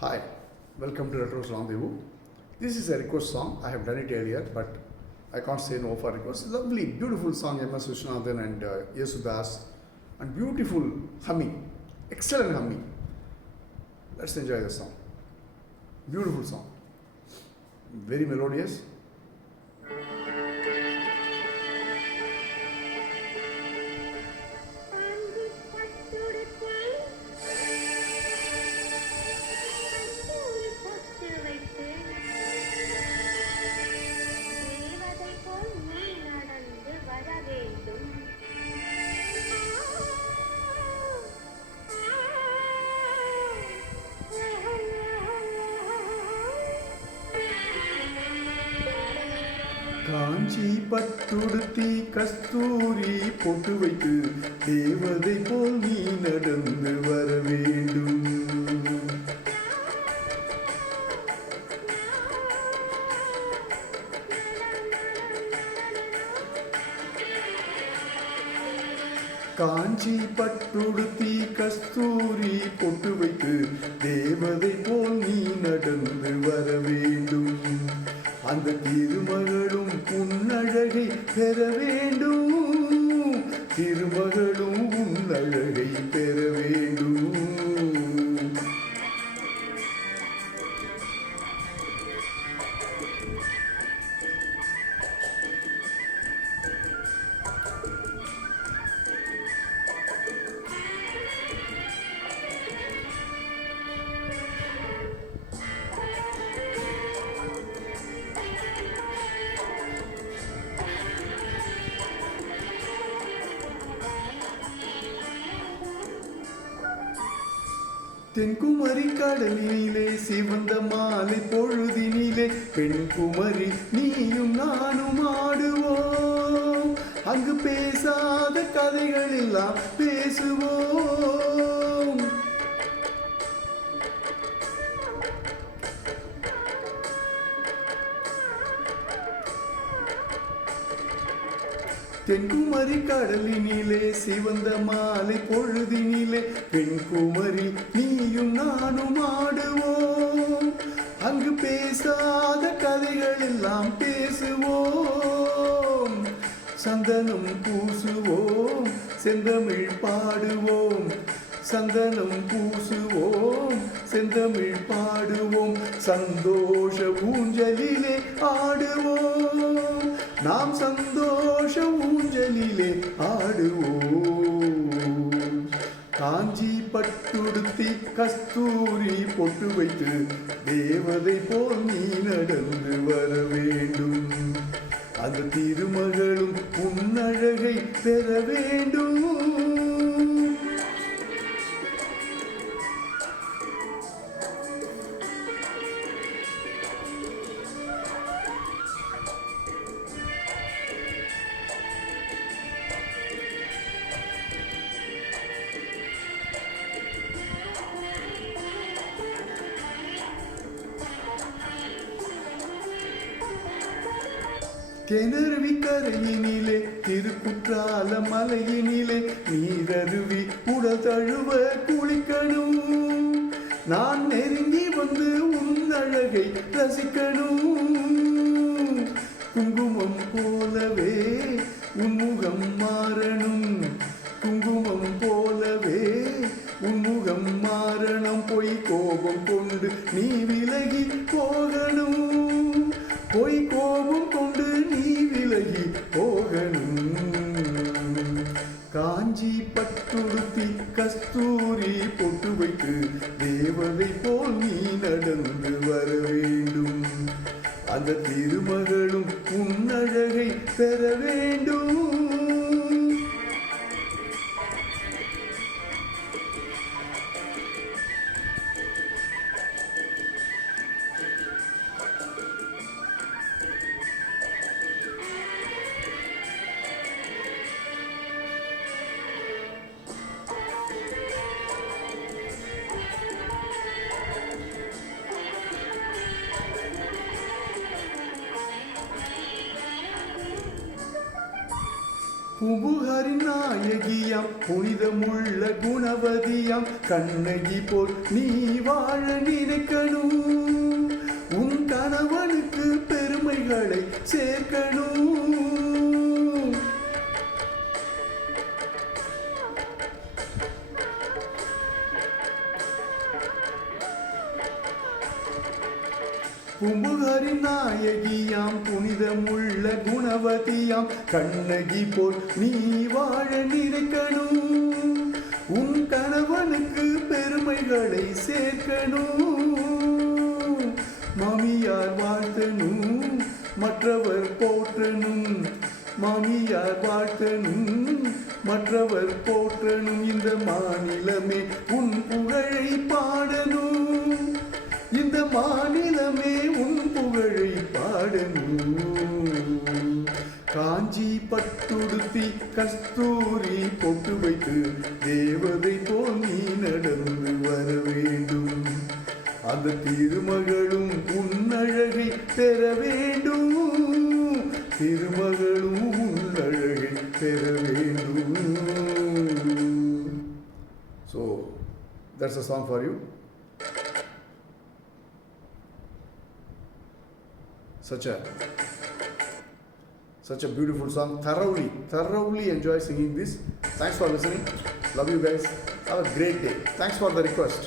Hi, welcome to Retro Rendezvous. This is a request song. I have done it earlier, but I can't say no for request. Lovely, beautiful song, M.S. Vishwanathan and Yesudas, and beautiful humming, excellent humming. Let's enjoy the song. Beautiful song, very melodious. காஞ்சி பட்டுடுத்தி கஸ்தூரி பொட்டு வைத்து தேவதை போல் நீ நடந்து வர வேண்டும். காஞ்சி பட்டுடுத்தி கஸ்தூரி பொட்டு வைத்து தேவதை போல் நீ நடந்து வர வேண்டும். அந்த திருமகளும் உன்னழகை பெற வேண்டும். திருமகளும் உன்னழகை பெற வேண்டும். தென்குமரி கடலினிலே சிவந்த மாலை பொழுதினிலே பெண்குமரி நீயும் நானும் ஆடுவோம். அங்கு பேசாத கதைகள் எல்லாம் பேசுவோம். தென்குமரி கடலினிலே சிவந்த மாலை பொழுதினிலே பெண்குமரி நீயும் நானும் ஆடுவோம். அங்கு பேசாத கதைகள் எல்லாம் பேசுவோம். சந்தனம் பூசுவோம், செந்தமிழ் பாடுவோம். சந்தனம் பூசுவோம், செந்தமிழ் பாடுவோம். சந்தோஷ ஊஞ்சலிலே ஆடுவோம். நாம் சந்தோஷ ஊஞ்சலிலே ஆடுவோம். காஞ்சி பட்டுடுத்தி கஸ்தூரி பொட்டு வைத்து தேவதை போல் நீ நடந்து வர வேண்டும். அந்த திருமகளும் உன்னழகை பெற வேண்டும். தெனருவி கரையினிலே திருக்குற்றால மலையினிலே நீரருவி உடல் தழுவ குளிக்கணும். நான் நெருங்கி வந்து உன் அழகை ரசிக்கணும். குங்குமம் போலவே உன்முகம் மாறணும். குங்குமம் போலவே உன்முகம் மாறணும். பொய் கோபம் கொண்டு நீ விலகி போகணும். பொய் கோபம் கொண்டு நீ விலகி போகணும். காஞ்சி பட்டுடுத்தி கஸ்தூரி பொட்டு வைத்து தேவதை போல் நீ நடந்து வர வேண்டும். அந்த திருமகளும் உன்னழகை பெற வேண்டும். பூம்புகாரின் நாயகியாம் புனிதமுள்ள குணவதியாம் கண்ணகி போல் நீ வாழ நினைக்கணும். உன் கணவனுக்கு பெருமைகளை சேர்க்கணும். பூம்புகாரின் நாயகியாம் புனிதமுள்ள குணவதியாம் கண்ணகி போல் நீ வாழ நினைக்கணும். உன் கணவனுக்கு பெருமைகளை சேர்க்கணும். மாமியார் வாழ்த்தணும், மற்றவர் போற்றணும். மாமியார் வாழ்த்தணும், மற்றவர் போற்றணும். இந்த மாநிலமே உன் புகழை பாடணும். இந்த மாநிலமே உன் புகழை பாடணும். காஞ்சி பட்டுடுத்தி கஸ்தூரி பொட்டு வைத்து தேவதை போல் நீ நடந்து வர வேண்டும். அந்த திருமகளும் உன் அழகை பெற வேண்டும். திருமகளும் உன் அழகை பெற வேண்டும். So that's a song for you. Such a beautiful song. Thoroughly enjoy singing this. Thanks for listening. Love you guys. Have a great day. Thanks for the request.